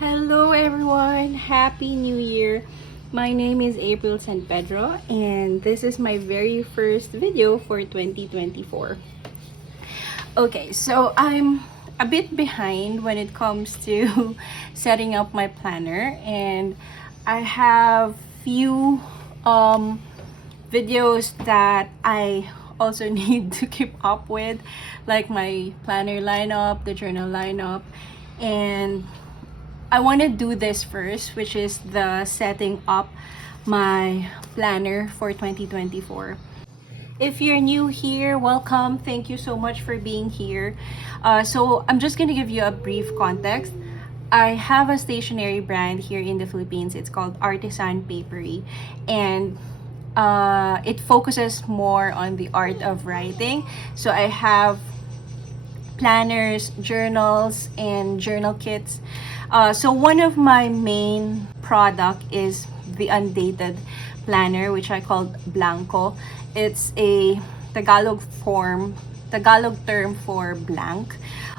Hello everyone, Happy New Year! My name is April San Pedro and this is my very first video for 2024. Okay, so I'm a bit behind when it comes to setting up my planner, and I have few videos that I also need to keep up with, like my planner lineup, the journal lineup, and I want to do this first, which is the setting up my planner for 2024. If you're new here, welcome. Thank you so much for being here. So I'm just going to give you a brief context. I have a stationery brand here in the Philippines. It's called Artisan Paperie, and it focuses more on the art of writing. So I have planners, journals, and journal kits. So one of my main product is the undated planner, which I call Blangko. It's a Tagalog term for blank.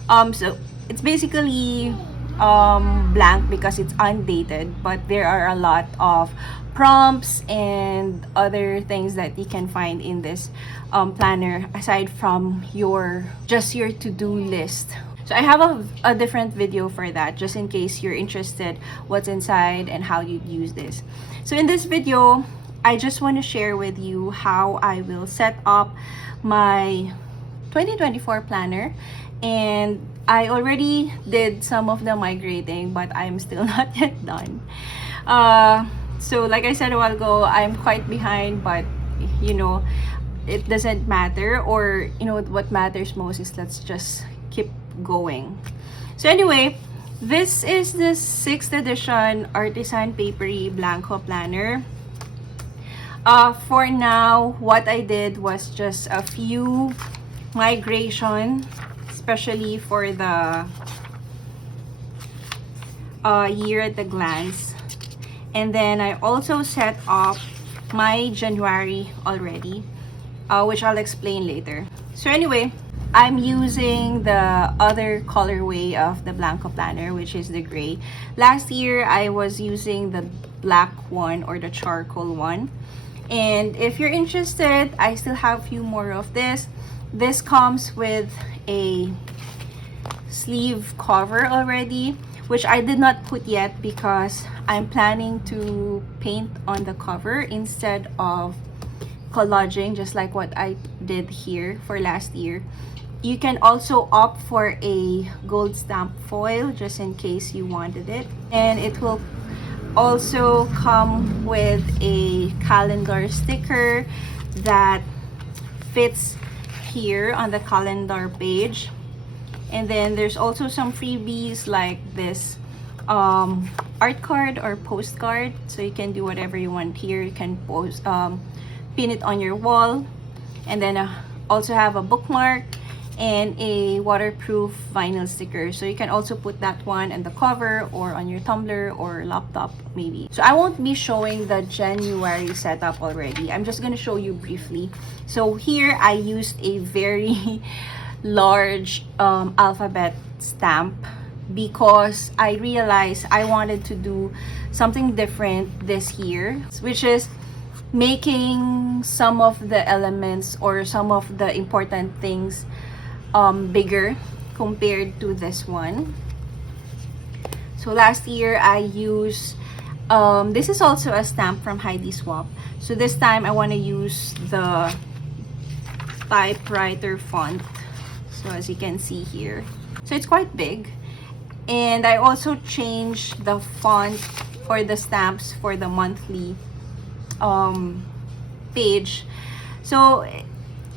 So it's basically blank because it's undated, but there are a lot of prompts and other things that you can find in this planner aside from your to-do list. So I have a different video for that, just in case you're interested what's inside and how you use this. So in this video, I just want to share with you how I will set up my 2024 planner, and I already did some of the migrating, but I'm still not yet done. So like I said a while ago, I'm quite behind, but it doesn't matter, or what matters most is let's just keep going. So anyway, this is the 6th edition Artisan Paperie Blangko planner. For now, what I did was just a few migration, especially for the year at a glance. And then I also set up my January already, which I'll explain later. So anyway, I'm using the other colorway of the Blangko planner, which is the gray. Last year, I was using the black one, or the charcoal one. And if you're interested, I still have a few more of this. This comes with a sleeve cover already, which I did not put yet because I'm planning to paint on the cover instead of collaging, just like what I did here for last year. You can also opt for a gold stamp foil just in case you wanted it, and it will also come with a calendar sticker that fits here on the calendar page. And then there's also some freebies like this art card or postcard, so you can do whatever you want here. You can post pin it on your wall, and then also have a bookmark and a waterproof vinyl sticker, so you can also put that one on the cover or on your tumbler or laptop maybe. So I won't be showing the January setup already. I'm just going to show you briefly. So here I used a very large alphabet stamp because I realized I wanted to do something different this year, which is making some of the elements or some of the important things bigger compared to this one. So last year I used this is also a stamp from Heidi Swap. So this time I want to use the typewriter font. So as you can see here, so it's quite big. And I also changed the font for the stamps for the monthly page. So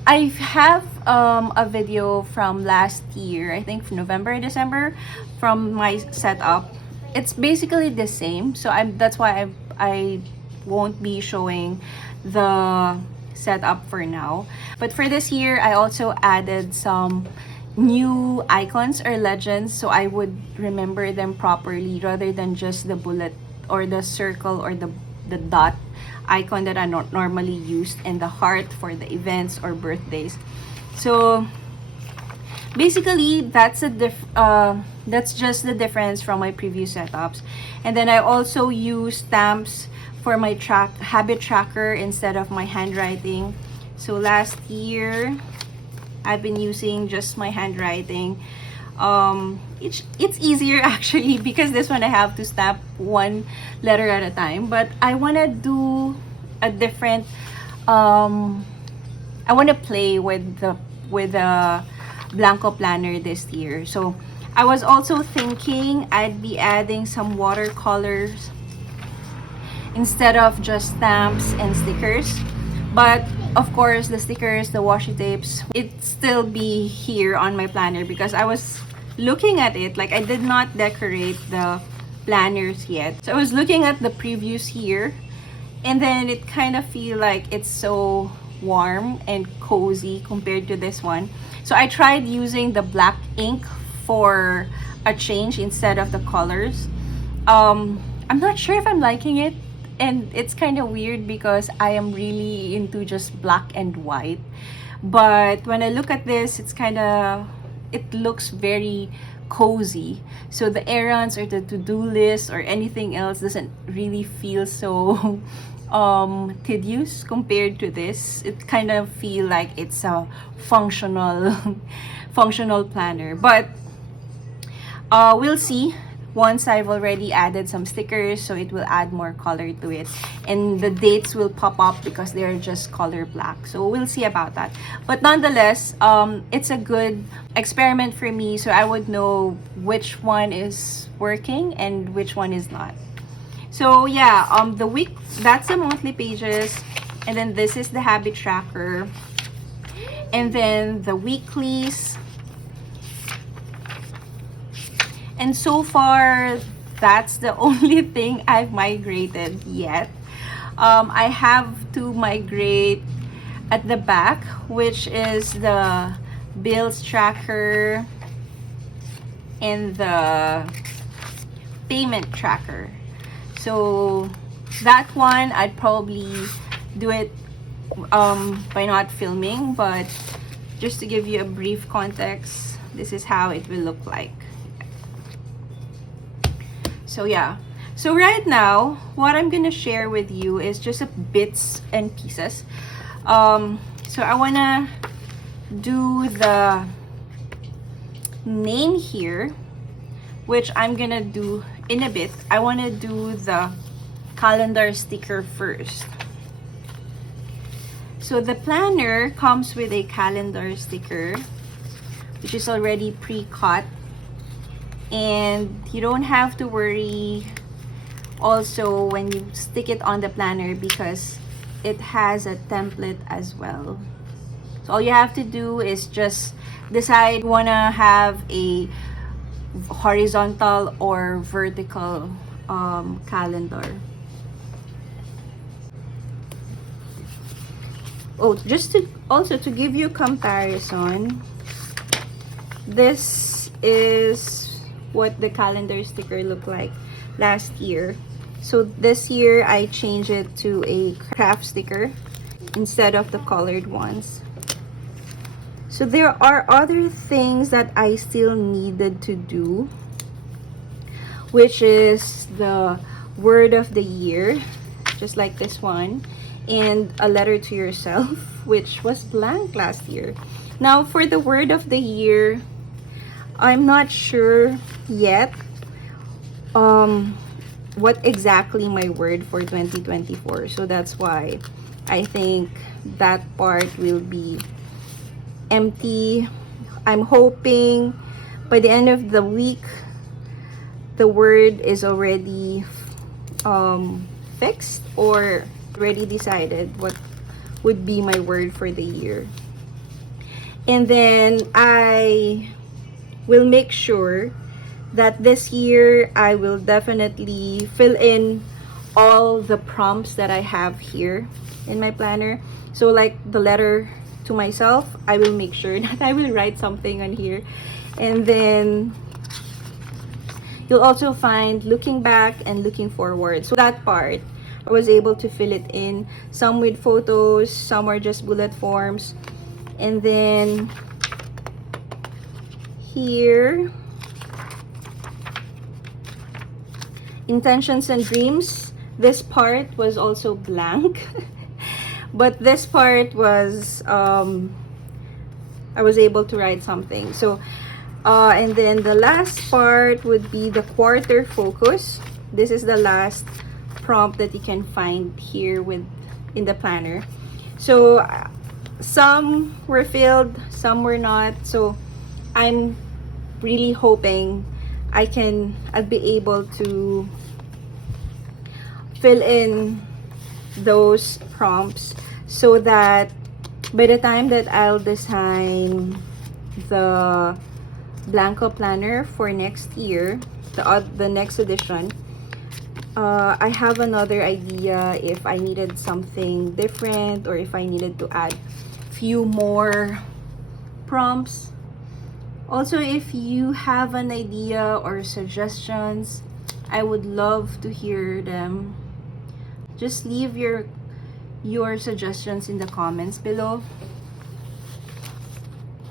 I have a video from last year, I think November or December, from my setup. It's basically the same, so that's why I won't be showing the setup for now. But for this year, I also added some new icons or legends, so I would remember them properly rather than just the bullet or the circle or the dot icon that I normally used, and the heart for the events or birthdays. So basically that's just the difference from my previous setups. And then I also use stamps for my habit tracker instead of my handwriting. So last year I've been using just my handwriting. It's easier actually, because this one I have to stamp one letter at a time, but I want to do a different I want to play with the Blangko planner this year. So I was also thinking I'd be adding some watercolors instead of just stamps and stickers. But of course, the stickers, the washi tapes, it still be here on my planner, because I was looking at it. Like, I did not decorate the planners yet. So I was looking at the previews here, and then it kind of feel like it's so warm and cozy compared to this one. So I tried using the black ink for a change instead of the colors. I'm not sure if I'm liking it, and it's kind of weird because I am really into just black and white. But when I look at this, it looks very cozy. So the errands or the to-do list or anything else doesn't really feel so tedious compared to this. It kind of feel like it's a functional functional planner. But we'll see once I've already added some stickers, so it will add more color to it, and the dates will pop up because they're just color black. So we'll see about that. But nonetheless, it's a good experiment for me, so I would know which one is working and which one is not. So yeah, that's the monthly pages, and then this is the habit tracker, and then the weeklies. And so far, that's the only thing I've migrated yet. I have to migrate at the back, which is the bills tracker and the payment tracker. So that one, I'd probably do it by not filming, but just to give you a brief context, this is how it will look like. So yeah, so right now what I'm gonna share with you is just a bits and pieces. So I wanna do the name here, which I'm gonna do in a bit. I wanna do the calendar sticker first. So the planner comes with a calendar sticker, which is already pre-cut. And you don't have to worry also when you stick it on the planner, because it has a template as well. So all you have to do is just decide you want to have a horizontal or vertical calendar. Oh, just to also to give you comparison, this is what the calendar sticker looked like last year. So this year I changed it to a craft sticker instead of the colored ones. So there are other things that I still needed to do, which is the word of the year, just like this one, and a letter to yourself, which was blank last year. Now for the word of the year, I'm not sure yet what exactly my word for 2024. So that's why I think that part will be empty. I'm hoping by the end of the week the word is already fixed or already decided what would be my word for the year. And then I will make sure that this year I will definitely fill in all the prompts that I have here in my planner. So like the letter to myself, I will make sure that I will write something on here. And then you'll also find looking back and looking forward. So that part, I was able to fill it in, some with photos, some are just bullet forms. And then here, intentions and dreams. This part was also blank. But this part was, I was able to write something. So, and then the last part would be the quarter focus. This is the last prompt that you can find here in the planner. So, some were filled, some were not. So, I'm really hoping I'll be able to fill in those prompts so that by the time that I'll design the Blangko planner for next year, the next edition, I have another idea if I needed something different or if I needed to add few more prompts. Also, if you have an idea or suggestions, I would love to hear them. Just leave your suggestions in the comments below.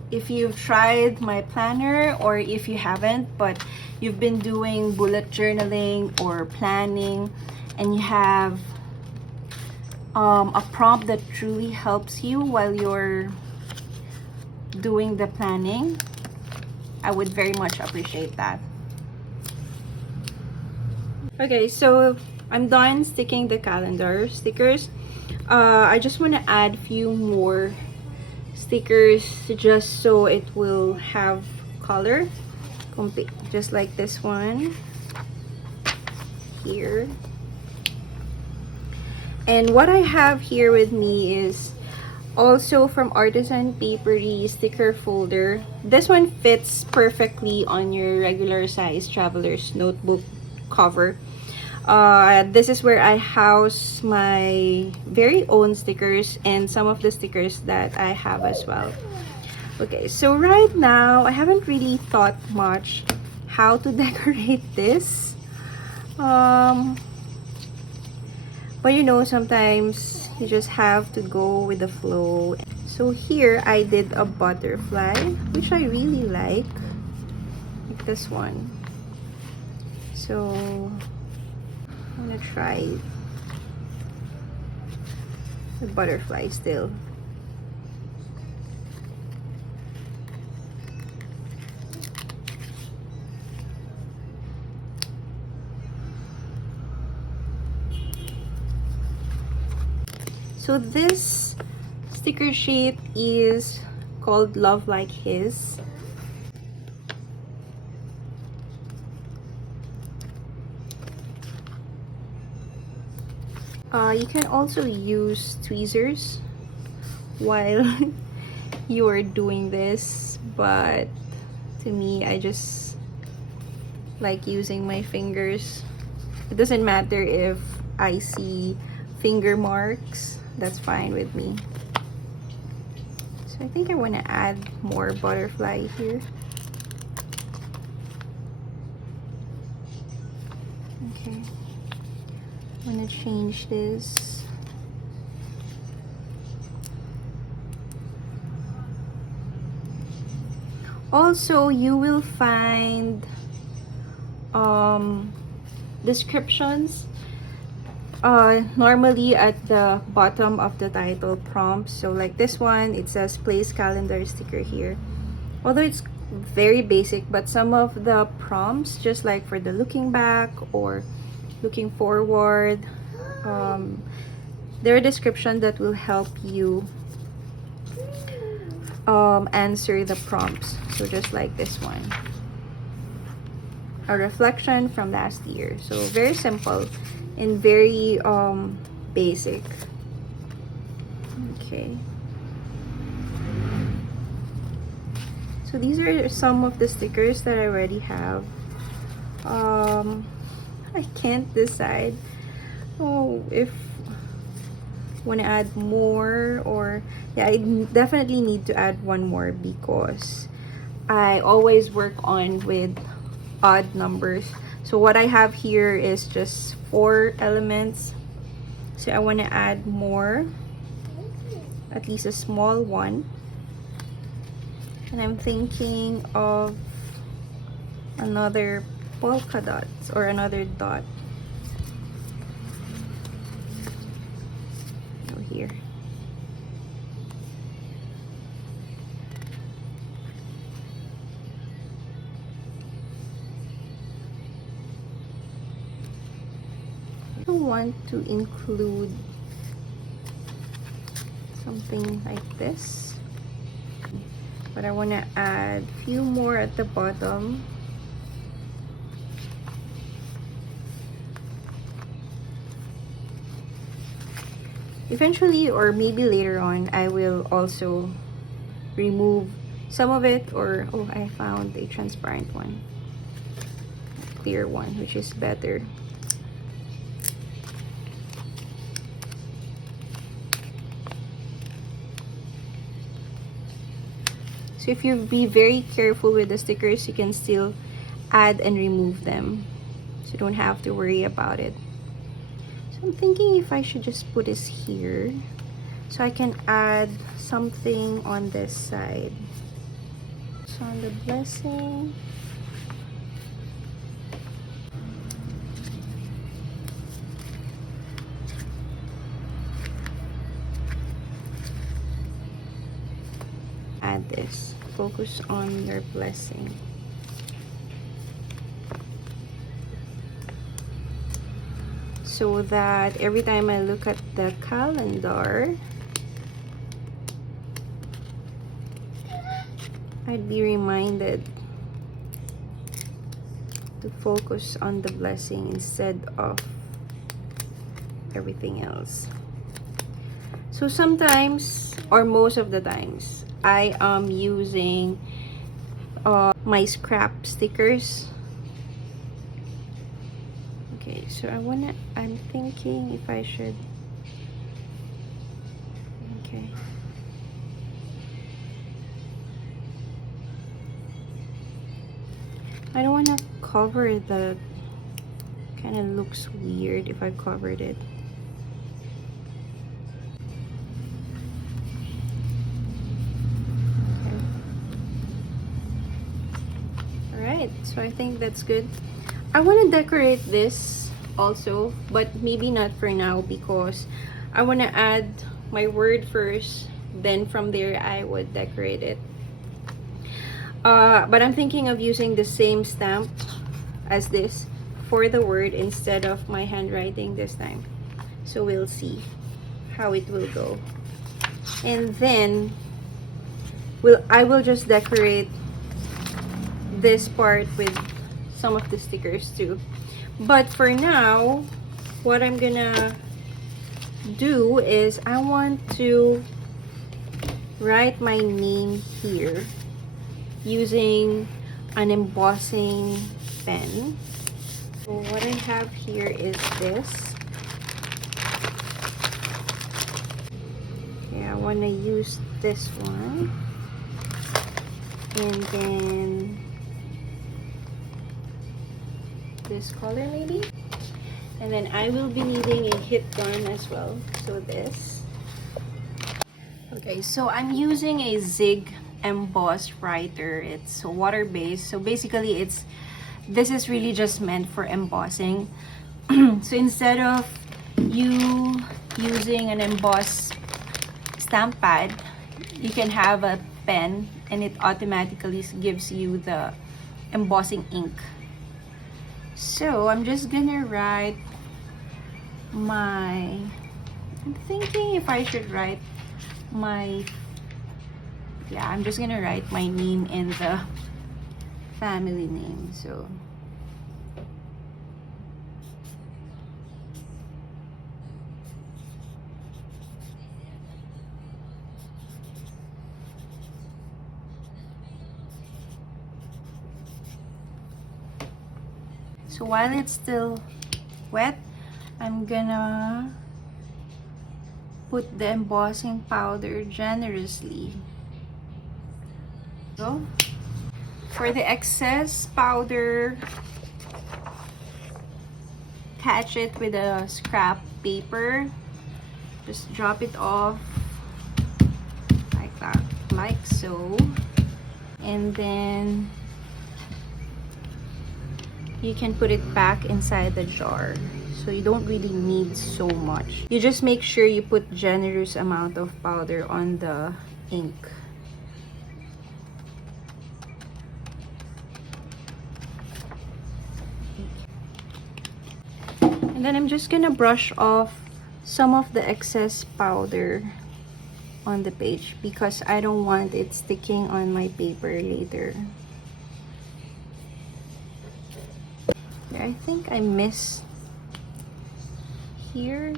If you've tried my planner or if you haven't, but you've been doing bullet journaling or planning and you have a prompt that truly helps you while you're doing the planning, I would very much appreciate that. Okay, so I'm done sticking the calendar stickers. I just want to add a few more stickers just so it will have color, just like this one here. And what I have here with me is also from Artisan Paperie Sticker folder. This one fits perfectly on your regular size traveler's notebook cover. This is where I house my very own stickers and some of the stickers that I have as well. Okay, so right now I haven't really thought much how to decorate this. But you know, sometimes you just have to go with the flow. So here I did a butterfly, which I really like this one. So I'm gonna try the butterfly still. So this sticker sheet is called Love Like His. You can also use tweezers while you are doing this, but to me, I just like using my fingers. It doesn't matter if I see finger marks, that's fine with me. So I think I want to add more butterfly here. Okay, I'm gonna change this. Also, you will find descriptions normally at the bottom of the title prompt. So like this one, it says place calendar sticker here. Although it's very basic, but some of the prompts, just like for the looking back or looking forward, there are descriptions that will help you answer the prompts. So just like this one, a reflection from last year. So very simple and very basic. Okay, so these are some of the stickers that I already have. I can't decide if I want to add more, or yeah, I definitely need to add one more because I always work on with odd numbers. So what I have here is just 4 elements. So I want to add more, at least a small one. And I'm thinking of another polka dots or another dot. Go here. I want to include something like this, but I want to add a few more at the bottom. Eventually, or maybe later on, I will also remove some of it, or oh, I found a transparent one, a clear one, which is better. So if you be very careful with the stickers, you can still add and remove them. So you don't have to worry about it. So I'm thinking if I should just put this here, so I can add something on this side. So on the blessing. Add this. Focus on your blessing. So that every time I look at the calendar, I'd be reminded to focus on the blessing instead of everything else. So sometimes, or most of the times, I am using my scrap stickers. Okay, so I'm thinking if I should, okay. I don't want to cover the, kind of looks weird if I covered it. So I think that's good. I want to decorate this also, but maybe not for now because I want to add my word first, then from there I would decorate it. But I'm thinking of using the same stamp as this for the word instead of my handwriting this time. So we'll see how it will go. And then I will just decorate this part with some of the stickers too. But for now, what I'm gonna do is I want to write my name here using an embossing pen. So what I have here is this. Okay, I want to use this one, and then this color maybe, and then I will be needing a hit gun as well, so this. Okay, so I'm using a Zig embossed writer. It's water based, so basically this is really just meant for embossing. So instead of you using an embossed stamp pad, you can have a pen and it automatically gives you the embossing ink. So I'm just gonna write I'm thinking if I should write I'm just gonna write my name in the family name. So while it's still wet, I'm gonna put the embossing powder generously. So for the excess powder, catch it with a scrap paper. Just drop it off like that, like so, and then you can put it back inside the jar. So you don't really need so much. You just make sure you put generous amount of powder on the ink. And then I'm just gonna brush off some of the excess powder on the page because I don't want it sticking on my paper later. I think I missed here.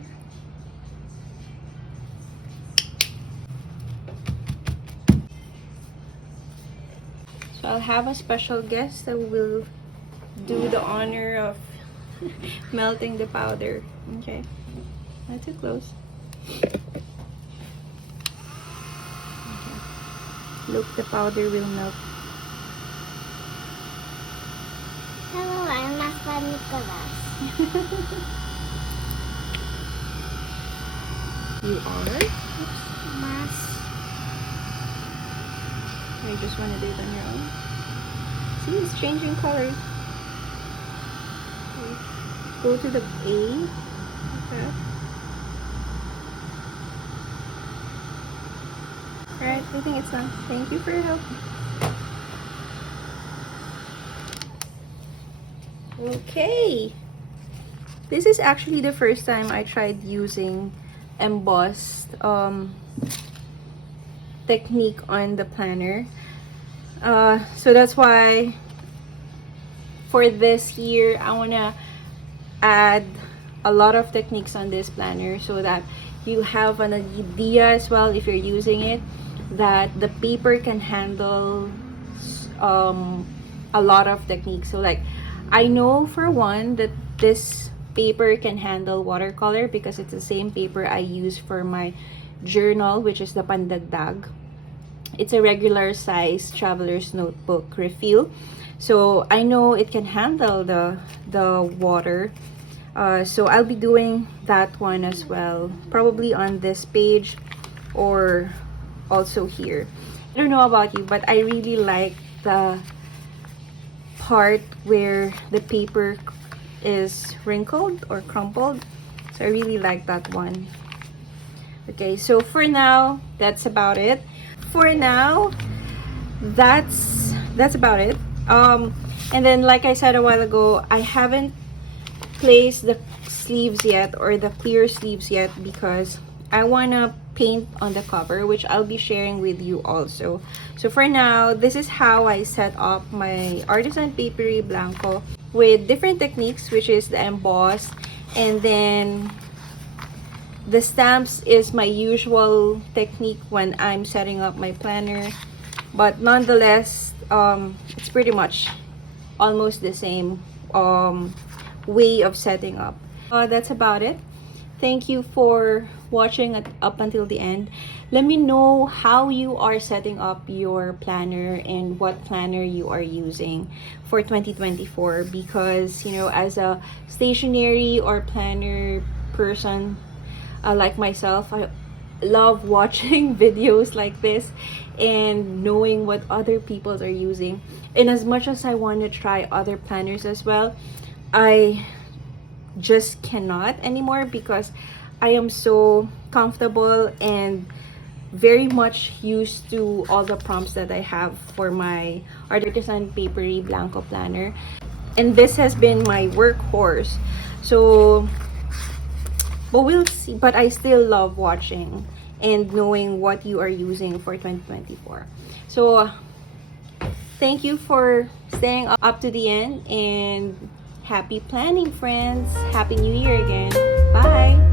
So I'll have a special guest that will do the honor of melting the powder. Okay, not too close. Okay. Look, the powder will melt. Hello, I'm Master Nicholas. You are? Mas. You just want to do it on your own? See, it's changing colors. Okay. Go to the A. Okay. Alright, I think it's done. Thank you for your help. Okay. This is actually the first time I tried using embossed technique on the planner. So that's why for this year I want to add a lot of techniques on this planner so that you have an idea as well, if you're using it, that the paper can handle a lot of techniques. So like, I know for one that this paper can handle watercolor because it's the same paper I use for my journal, which is the Pandagdag. It's a regular size traveler's notebook refill, so I know it can handle the water. So I'll be doing that one as well, probably on this page or also here. I don't know about you, but I really like the part where the paper is wrinkled or crumpled, so I really like that one. Okay, so for now, that's about it. For now, that's about it. And then, like I said a while ago, I haven't placed the sleeves yet, or the clear sleeves yet, because I want to paint on the cover, which I'll be sharing with you also. So for now, this is how I set up my Artisan Paperie Blangko with different techniques, which is the emboss, and then the stamps is my usual technique when I'm setting up my planner, but nonetheless, it's pretty much almost the same way of setting up. That's about it. Thank you for watching up until the end. Let me know how you are setting up your planner and what planner you are using for 2024, because you know, as a stationery or planner person like myself, I love watching videos like this and knowing what other people are using. And as much as I want to try other planners as well, I just cannot anymore because I am so comfortable and very much used to all the prompts that I have for my Artisan Paperie Blangko planner, and this has been my workhorse. So but we'll see. But I still love watching and knowing what you are using for 2024. So thank you for staying up to the end, and happy planning, friends. Happy New Year again. Bye.